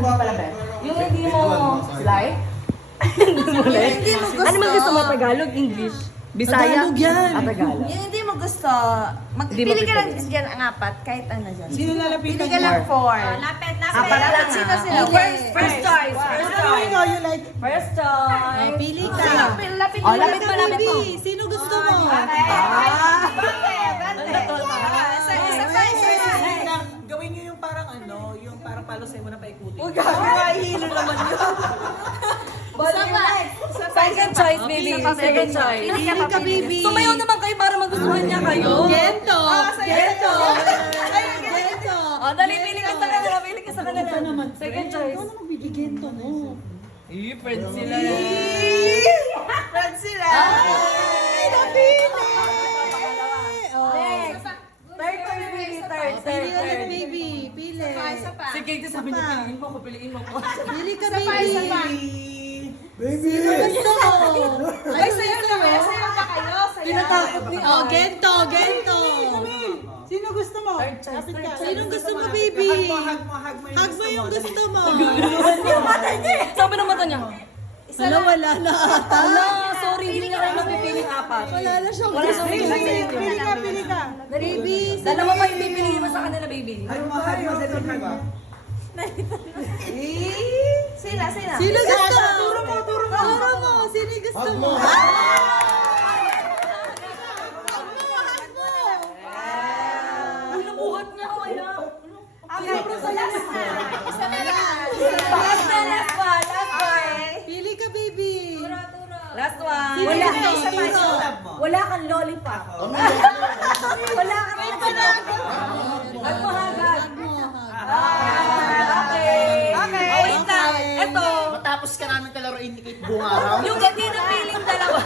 Yung hindi mo slide? Hindi mo gusto. Ano mo gusto mo? Tagalog, English? Bisaya? Tagalog yan. Tagalog. Yung hindi mo gusto, magpili ka lang dyan ang apat, kahit ano dyan. Sino lalapitan Pili ka lang 4. Lapit. Apat lang. Sino? First choice. First Ano choice. ikaw, you like? First choice. Pili ka. Lapit Oh, lapit mo, lapit mo. Sino gusto mo? Gawin niyo yung parang ano, yung parang palusay mo na paikutin. Huwag hilo naman yun. Second choice, baby. Second choice. Pili ka, baby. Sumayaw naman kayo para magustuhan niya kayo. Gento. Gento. Gento. Oh, dali, pili ka sa kanila. Pili ka sa kanila. Second choice. Ikaw na magbili gento mo. Friends sila. Friends sila. Ay, napili! Next. Third choice, baby. Third. Pili ulit, baby. Pili. Si Katie sabi niya, piliin mo ako, piliin mo ako. Pili ka, baby. Baby! Sino gusto mo? Ay, sa'yo na. Tinatakot niya. Oh, gento, gento. Sino gusto mo? Third choice, third choice. Sino gusto mo, baby? Hug mo yung gusto mo. Sabi ng mata niya. Wala na ata. Ala, sorry, hindi niya kayo mapipiling apat. Wala na siyang Wala gusto. siyang Pili pili. ka, pili ka. Baby, Dalawa pa yung pipiliin mo sa kanila, baby. Sila. Sino gusto? Turo mo, turo mo. Turo mo, sino gusto mo? Uy, nabuhat niya ako, kaya. Last one. Pili ka, baby. Last one. Sino Wala. gusto? Sino? Wala kang lollipop. Wala kang lollipop. Nagmahagad. Okay. Oh, wait lang. Ito. Matapos ka namin kalaroin ni Kate buong araw. Yung hindi na feeling dalawa.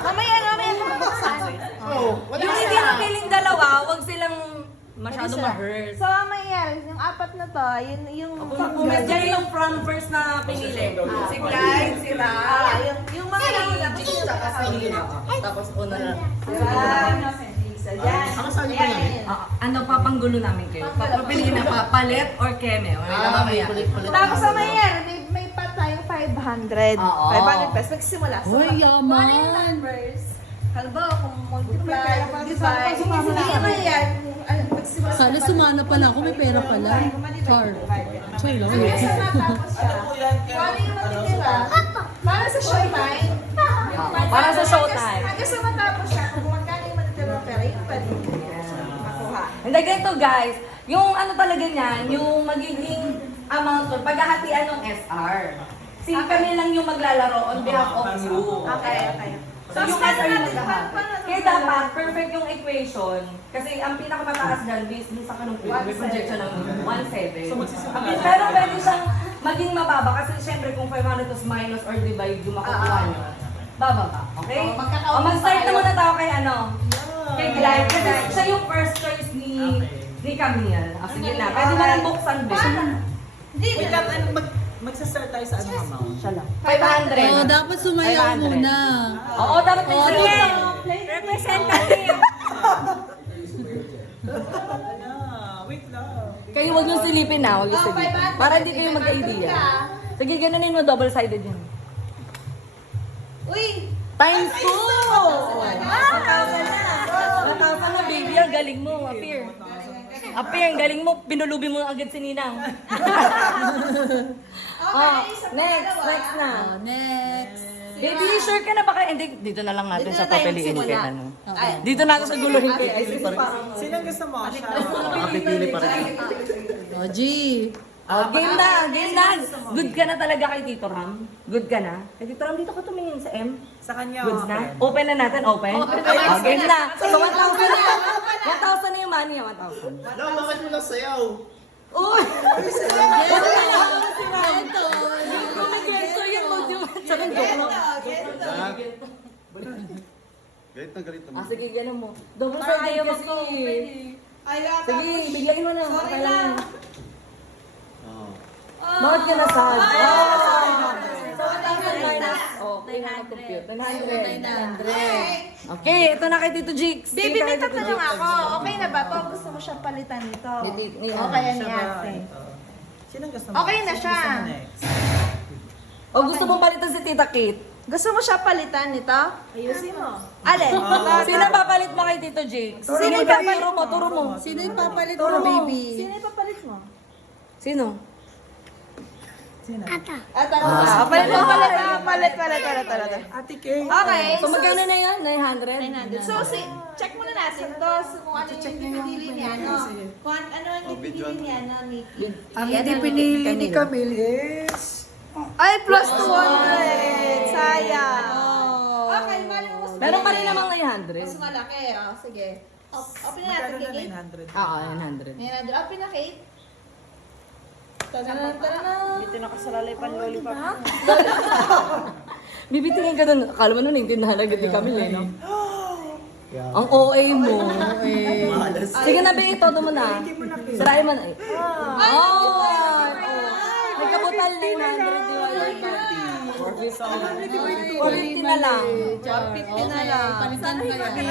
Mamaya mabuksan. Oo, wala Yung hindi na feeling dalawa, wag silang masyado ma-hurt. So, mamaya, yung apat na to, yung Yan yung from first na pinili. Si Clyde, si Ra. yung mga Gigi, tsaka si Nina. Tapos una na. Ang kasali ko yan. Ano, papanggulo namin kayo. Papiliin na papalit or keme. May kulit-kulit. Tapos sa mayer, may pa tayong 500. Oo. 500 pesos. Magsimula. So, Uy, yaman. numbers. Halimbawa, kung multiply, divide, hindi naman yan. Magsimula. Sana sumana pala ako, may pera pala. Char. Char lang. Hanggang sa matapos siya. Kung ano yung matitira, para sa showtime. Para sa showtime. Hanggang sa matapos siya, kung magkano yung matitira ng pera, yun pwede makuha. Hindi, ganito guys. Yung ano talaga niyan, yung magiging amount nun, paghahatian ng SR. Kami lang yung maglalaro on behalf of you. Okay. So, yung SR yung maghahat. Kaya dapat, perfect yung equation. Kasi ang pinakamataas dyan, based dun sa kanong may projection ng 1.7. Pero pwede siyang maging mababa kasi syempre kung 500 is minus or divide yung makukuha nyo. Bababa, okay? O mag-start na muna tayo kay ano? Kay Glyde. Kasi siya yung first choice ni Camille. O sige na, pwede mo lang buksan, Ben. Wait lang, magsa-start tayo sa anong amount? Siya lang. Oh, 500. dapat sumayaw 500. muna. Oo, dapat may sagot. Representative. Wait lang. Kayo huwag yung silipin na, huwag yung silipin. Para hindi kayo mag-idea. Sige, gananin mo, double-sided yan. Uy! Times 2! 1,000 na, baby. Ang galing mo, appear. Appear, ang galing mo. Pinulubi mo agad si Ninang. Oh, next na. Oh, next. Baby, sure ka na ba kayo? Hindi, dito na lang natin sa papeliin kay ano. Dito natin sa guluhin kay ICC. Sino gusto mo? Nakapipili pa rin. Oh, G. Oh, game na, game na. Good ka na talaga kay Tito Ram? Good ka na? Kay Tito Ram, dito ka tumingin sa M. Sa kanya, Good na? Open na natin, open. Oh, game na. So, 1,000 na. 1,000 na yung money, 1,000. No, bakit mo lang sayaw? Uy! Gento. Kumigwento yan mo, di ba? Tsaka joke lang. Galit na galit Ah, sige, ganun mo. Double sided kasi. Sige, biglayin mo na. Okay lang. Bakit ka nasad? So, 1,000 minus. Oh, 300. 900. Okay, ito na kay Tito Jigs. Baby, may tatanong ako. Okay na ba to? Gusto mo siyang palitan nito? Okay yan ni ate. Sinong gusto mo? Okay na siya. Gusto mo next? O gusto mong palitan si Tita Kate? Gusto mo siya palitan nito? Ayusin mo. Alin? Sino papalit mo kay Tito Jake? Sino papalit mo? Turo mo. Sino yung papalit Turo mo. Sino ipapalit mo? Sino? Sino? Palit. Ate Kay. Okay. So magkano na yan? 900? So, check muna natin to. So, kung ano yung pinili niya, no? Kung ano yung pinili niya, no, Nikki? Ang hindi pinili ni Camille is... Ay, plus 200! Sayang! Okay, mali mo mas Meron pa rin malaki. namang Mas 900. malaki, oh. Sige. Open na natin, Magkano na Kiki. 900? Oo, 900. 900. Open na, Kate. Tadaan. Dito nakasalalay pa lollipop. Bibitingin ka doon. Akala mo nun, naintindihan agad ni Camille, eh, no? Ang OA mo. Sige na, Bea, todo mo na. Sirain mo na. Oh! May kabutal 900. 450 na lang. 150 na lang.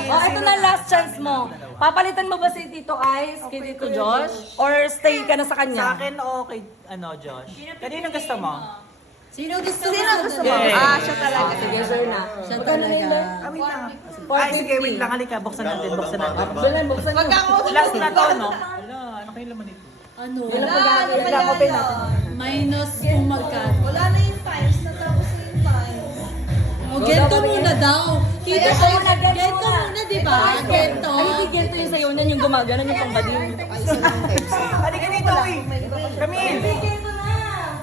Oh, ito na last chance mo. Papalitan mo ba si Tito Ice, kay Tito Josh? Or stay ka na sa Sa kanya? akin o kay Josh? Kanino gusto mo? Sino gusto mo? Yeah. Ah, siya talaga. Sige, sure na. Magkano na yun, Bea? Wait lang. Ay, sige, wait lang. Halika, buksan natin. Bilan, buksan mo. Wag kang Last na to, no? Wala, ano kayo laman ito? Yun ang pag-aaral. Open natin. Minus kung magkano. Wala na yung times. Natapos na yung times. O, gento muna daw. Kita Kaya ko ako na gento muna, di ba? Gento. Ay, hindi gento yung sayo niyan, yung gumagana, yung pambading. Halika dito, uy! Camille!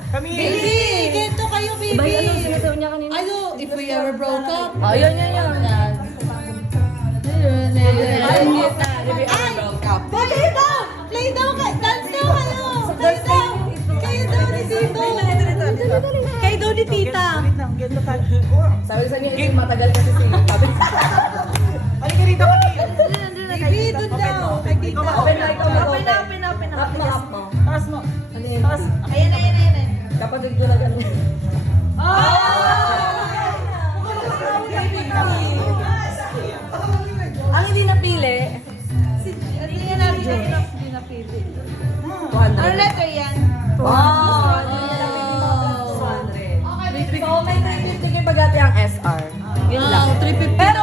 Camille! Baby, gento kayo, baby. Bay, ano sinasayo niya kanina? Ano, if we ever broke up. Oh, yun. Ay, hindi na. If we ever broke up. Play daw! Play daw! Dance daw kayo! Play daw! Kayo daw ni Tito! Kayo daw ni Tita! Wait lang, ganito ka. Sabi sa niya, ito matagal kasi sila. Sabi, Halika dito, Camille! Baby, doon daw! Kay Tita! open na, ikaw Open na. Up mo, up mo. Taas mo. Ano yun? Taas. Ayan na. Kapatid ko na ganun. Ang hindi napili, Hindi na pili. 200. Ano letter yan? Wow! Hindi niya napili mga 200. So, may 350 kay Bagati ang SR. Yun lang. Wow, 350 Pero